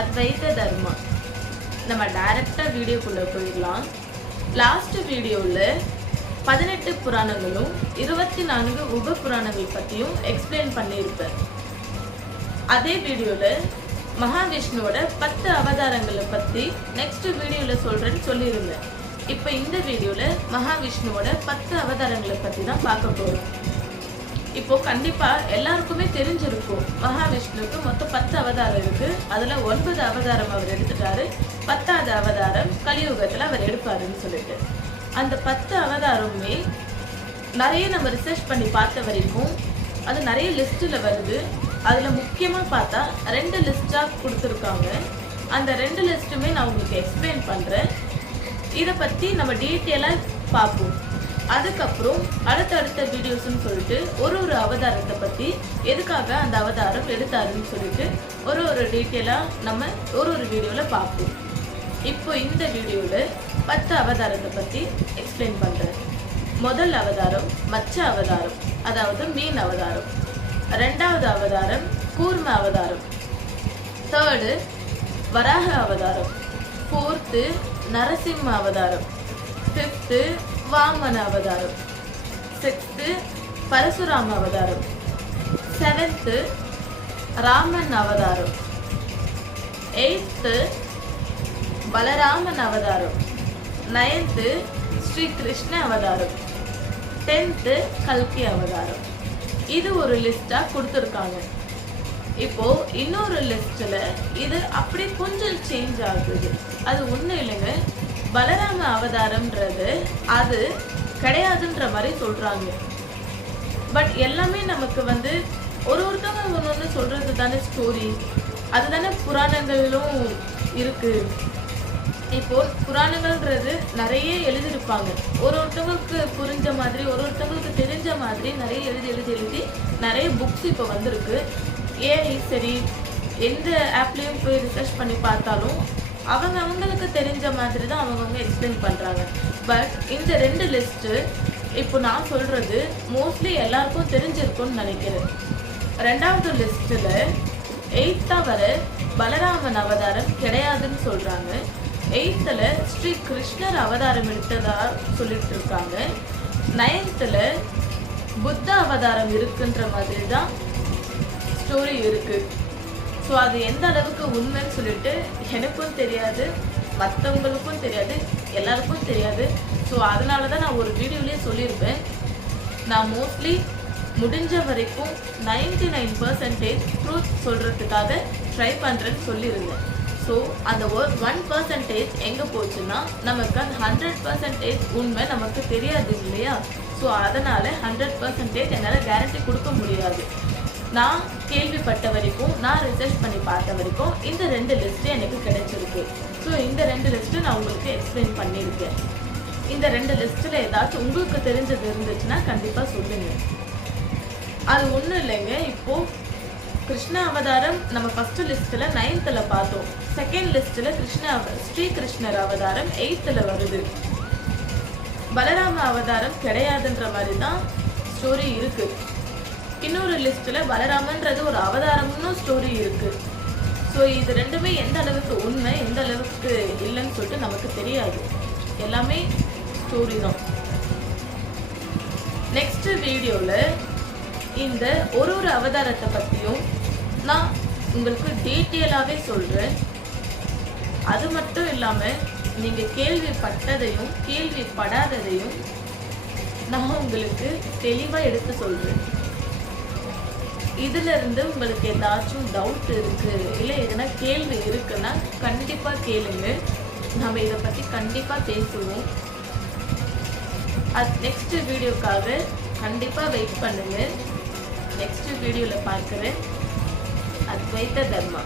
அத்வைத தர்மா. நம்ம டைரக்டா வீடியோக்குள்ள போயிடலாம். லாஸ்ட் வீடியோல 18 புராணங்களும் 24 உப புராணங்கள் பத்தியும் எக்ஸ்பிளைன் பண்ணியிருப்பேன். அதே வீடியோல மகாவிஷ்ணுவோட 10 அவதாரங்களை பத்தி நெக்ஸ்ட் வீடியோல சொல்றேன்னு சொல்லியிருந்தேன். இப்போ இந்த வீடியோல மகாவிஷ்ணுவோட 10 அவதாரங்களை பத்தி தான் பார்க்க போறோம். இப்போ கண்டிப்பா எல்லாருக்குமே தெரிஞ்சிருக்கும், மகாவிஷ்ணுக்கு மொத்தம் 10 அவதாரம் இருக்கு. அதுல 9 அவதாரம் அவர் எடுத்துட்டாரு, 10வது அவதாரம் கலியுகத்துல அவர் எடுப்பாருன்னு சொல்லிட்டு. அந்த 10 அவதாரமுமே நிறைய நம்ம ரிசர்ச் பண்ணி பார்த்த வரைக்கும் அது நிறைய லிஸ்ட்ல வருது. அதுல முக்கியமா பார்த்தா 2 லிஸ்டா கொடுத்துருக்காங்க. அந்த 2 லிஸ்ட்டுமே நான் உங்களுக்கு எக்ஸ்பிளைன் பண்றேன். இதை பத்தி நம்ம டீட்டெயிலா பார்ப்போம். அதுக்கப்புறம் அடுத்தடுத்த வீடியோஸ்ன்னு சொல்லிட்டு ஒரு அவதாரத்தை பத்தி எதுக்காக அந்த அவதாரம் எடுத்தாருன்னு சொல்லிட்டு ஒரு டீட்டெயிலா நம்ம ஒரு வீடியோல பார்ப்போம். இப்போ இந்த வீடியோல 10 அவதாரத்தை பத்தி எக்ஸ்பிளைன் பண்றேன். முதல் அவதாரம் மச்ச அவதாரம், அதாவது மீன் அவதாரம். 2வது அவதாரம் கூர்ம அவதாரம். 3rd வராக அவதாரம். 4th நரசிம்ம அவதாரம். 5th வாமன அவதாரம். 6th பரசுராம அவதாரம். 7th ராமன் அவதாரம். 8th பலராமன் அவதாரம். 9th ஸ்ரீ கிருஷ்ண அவதாரம். 10th கல்கி அவதாரம். இது ஒரு லிஸ்டா கொடுத்துருக்காங்க. இப்போ இன்னொரு லிஸ்ட்ல இது அப்படியே கொஞ்சம் சேஞ்ச் ஆகுது. அது ஒண்ணும் இல்லைங்க, பலராம அவதாரம்ன்றது அது கிடையாதுன்ற மாதிரி சொல்றாங்க. பட் எல்லாமே நமக்கு ஒருத்தவங்க ஒன்று சொல்றது தானே ஸ்டோரி, அதுதானே புராணங்களும் இருக்கு. இப்போ புராணங்கள்ன்றது நிறைய எழுதியிருப்பாங்க. ஒருத்தவங்களுக்கு புரிஞ்ச மாதிரி ஒருத்தவங்களுக்கு தெரிஞ்ச மாதிரி நிறைய எழுதி நிறைய புக்ஸ் இப்போ வந்திருக்கு. சரி, எந்த ஆப்லயும் போய் ரிசர்ச் பண்ணி பார்த்தாலும் அவங்களுக்கு தெரிஞ்ச மாதிரி தான் அவங்கவுங்க எக்ஸ்பிளைன் பண்றாங்க. பட் இந்த 2 லிஸ்ட் இப்போ நான் சொல்றது மோஸ்ட்லி எல்லாருக்கும் தெரிஞ்சிருக்கும்னு நினைக்கிறேன். 2வது லிஸ்ட்ல 8th வர பலராமன் அவதாரம் கிடையாதுன்னு சொல்றாங்க. 8th ஸ்ரீ கிருஷ்ணர் அவதாரம் எடுத்ததா சொல்லிட்டு இருக்காங்க. 9th புத்த அவதாரம் இருக்குன்ற மாதிரி தான் ஸ்டோரி இருக்கு. ஸோ அது எந்த அளவுக்கு உண்மைன்னு சொல்லிட்டு எனக்கும் தெரியாது, மற்றவங்களுக்கும் தெரியாது, எல்லாருக்கும் தெரியாது. ஸோ அதனால தான் நான் ஒரு வீடியோலேயே சொல்லியிருப்பேன், நான் மோஸ்ட்லி முடிஞ்ச வரைக்கும் 99% ட்ரூத் சொல்கிறதுக்காக ட்ரை பண்ணுறேன்னு சொல்லியிருந்தேன். ஸோ அந்த 1% எங்கே போச்சுன்னா நமக்கு அந்த 100% உண்மை நமக்கு தெரியாது இல்லையா? ஸோ அதனால் 100% என்னால் கேரண்டி கொடுக்க முடியாது. நான் கேள்விப்பட்ட வரைக்கும், நான் ரிசர்ச் பண்ணி பார்த்த வரைக்கும் இந்த 2 லிஸ்ட் எனக்கு கிடைச்சிருக்கு. ஸோ இந்த 2 லிஸ்ட்டு நான் உங்களுக்கு எக்ஸ்பிளைன் பண்ணியிருக்கேன். இந்த 2 லிஸ்ட்டில் ஏதாச்சும் உங்களுக்கு தெரிஞ்சது இருந்துச்சுன்னா கண்டிப்பாக சொல்லுங்கள். அது ஒன்றும் இல்லைங்க, இப்போது கிருஷ்ண அவதாரம் நம்ம ஃபர்ஸ்ட் லிஸ்ட்டில் 9th பார்த்தோம். செகண்ட் லிஸ்ட்டில் ஸ்ரீ கிருஷ்ணர் அவதாரம் 8th வருது. பலராம அவதாரம் கிடையாதுன்ற மாதிரி தான் ஸ்டோரி இருக்கு. இன்னொரு லிஸ்ட்ல பலராமன்றது ஒரு அவதாரம்னு ஸ்டோரி இருக்கு. ஸோ இது ரெண்டுமே எந்த அளவுக்கு உண்மை எந்த அளவுக்கு இல்லைன்னு சொல்லிட்டு நமக்கு தெரியாது. எல்லாமே ஸ்டோரி தான். நெக்ஸ்ட் வீடியோல இந்த ஒரு அவதாரத்தை பத்தியும் நான் உங்களுக்கு டீட்டெயிலாவே சொல்றேன். அது மட்டும் இல்லாம நீங்க கேள்விப்பட்டதையும் கேள்விப்படாததையும் நான் உங்களுக்கு தெளிவா எடுத்து சொல்றேன். இதுல இருந்து உங்களுக்கு ஏதாச்சும் டவுட் இருக்கு, இல்லை எதனா கேள்வி இருக்குன்னா கண்டிப்பா கேளுங்க. நம்ம இதை பத்தி கண்டிப்பா பேசுவோம். நெக்ஸ்ட் வீடியோக்காக கண்டிப்பா வெயிட் பண்ணுங்க. நெக்ஸ்ட் வீடியோல பார்க்குறேன். அத்வைத தர்மா.